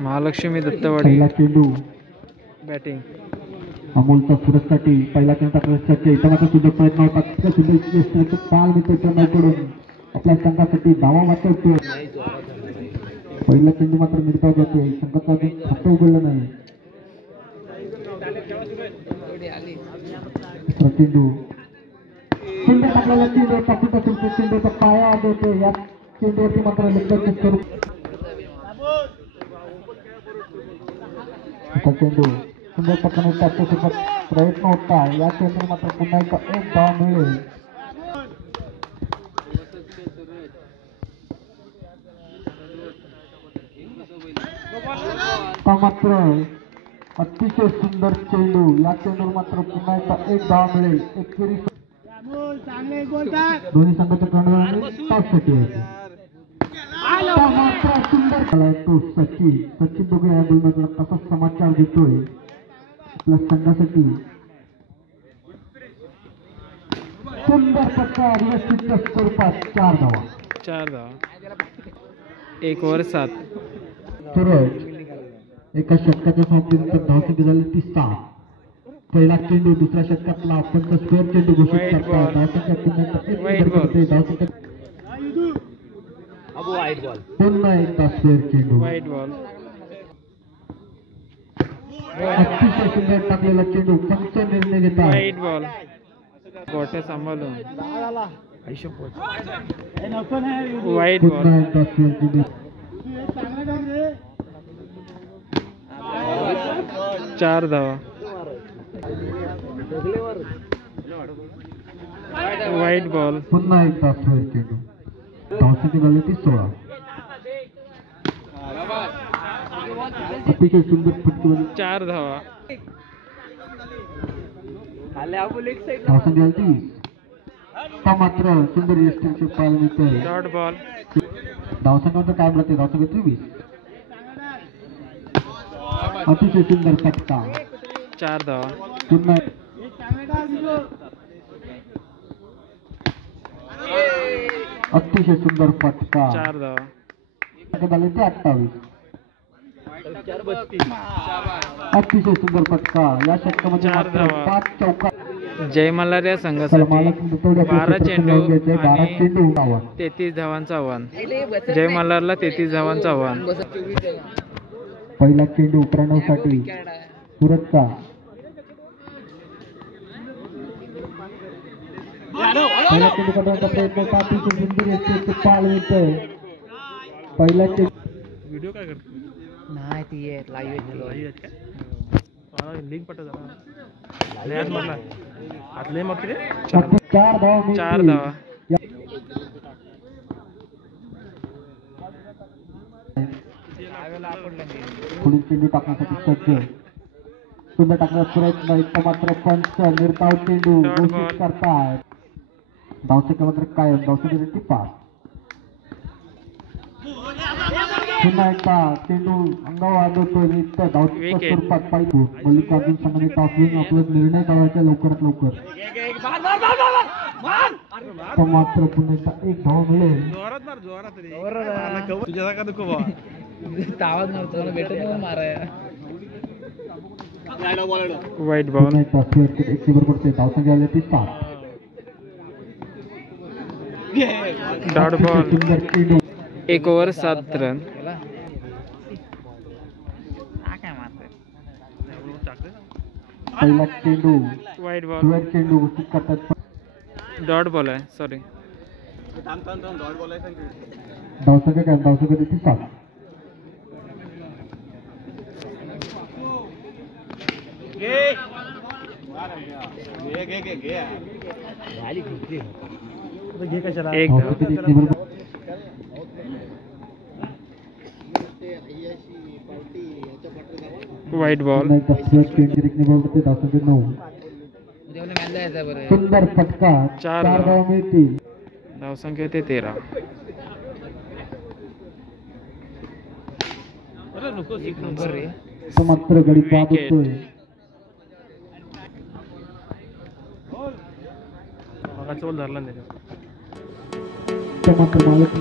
महालक्ष्मी दत्तवाडी चेंडू बॅटिंग अमोलचा सुरतसाठी पहिला चेंडू टाकण्यासाठी इथं मात्र सुद्धा प्रयत्न होता सुंदर पाल मित्राच्या नाईकडून आपल्या संघासाठी धावा वाचवतो. पहिला चेंडू मात्र निर्धाव जाते. संघाचा अजून खातं उघडलं नाही. चेंडू सुंदर टाकलेला चेंडू पाकिट असून चेंडूचा पाया आढळतो. या चेंडूवरती मात्र लक्ष स्वरूप चेंडू सुंदर पकडणे टाकण्याचा प्रयत्न होता. या चेंडू मात्र पुन्हा एक धाव मिळेल. मात्र अतिशय सुंदर चेंडू. या चेंडू मात्र पुन्हा एक धाव मिळेल. दोन्ही संघाच्या रणनीती टॉससाठी मात्र सुंदर तो सचिन दोघे या गोलमधला कसा समाचार देतोय आपल्या संघासाठी. सुंदर प्रकार व्यवस्थित स्वरूपात 4 धावा 1 ओव्हर 7. एका षटकाच्या समाप्तीनंतर धावसंख्या झाली ती 7. पहिला चेंडू दुसऱ्या षटकातला आपण स्क्वेअर चेंडू घोषित करतात. धावसंख्या पुन्हा एकदा स्क्वेअर चेंडू. वाईट बॉल. अतिशय सुंदर टाकलेला चेंडू. पंच निर्णय घेतात. वाईट बॉल. गोट्या सांभाळून वाईट बॉल. पुन्हा एकदा स्क्वेअर चेंडू. 4 धावा. वाईट बॉल. पुन्हा एकदा स्क्वेअर चेंडू. धावसंख्या झाली ती 16. अतिशय सुंदर फटके. 4 धावा. धावसंख्या झाली 30. मात्र सुंदर यष्टीचे पाल मिळते. Dot ball. धावसंख्या काय मिळते. धावसंख्या 23. अतिशय सुंदर फटका. 4 धावा. पुन्हा अतिशय सुंदर फटका. 4 धावा. झाले ते 28. अतिशय सुंदर फटका. या षटकामध्ये 5 चौका. जय मल्हार या संघासाठी 12 चेंडू आणि 33 धावांचं आव्हान. जय मल्हारला 33 धावांचं आव्हान. पहिला चेंडू प्रणवसाठी सुरतचा. पहिला चेंडू करण्याचा प्रयत्न. अतिशय सुंदर यष्टीचे पाल मिळतोय. पहिला चेंडू. व्हिडिओ काय करतो नाही ती लाईव्ह लिंक पटत मला आतले मग 4 धावा. 4 धावा. पुढील चेंडू टाकण्यासाठी सज्ज. सुंदर टाकण्याचा प्रयत्न. इतका मात्र पंच निर्धाव चेंडू घोषित करतात. धावसंख्या मात्र कायम. धावसंख्या 5. पुन्हा एकदा चेंडू अंगावर आदळतोय. धावसंख्या स्वरूपात पाहिजे. मल्लिकार्जुन संघाने टॉस घेऊन आपला निर्णय काढायचा लवकरात लवकर. मात्र पुन्हा एकदा 1 धाव मिळेल. वाईट बॉल. धावसंख्या झाली ती 7. Dot ball. सुंदर चेंडू. 1 ओव्हर 7 रन. पहिला चेंडू. वाईट बॉल. स्क्वेअर चेंडू घोषित करतात. डॉट बॉल आहे. सॉरी. धावसंख्या काय. धावसंख्या ती 7. एक वाईट बॉल. सुंदर फटका. 4 धाव मिळतील. धावसंख्या ते 13. मात्र गडी बाद होतोय. मात्र मालक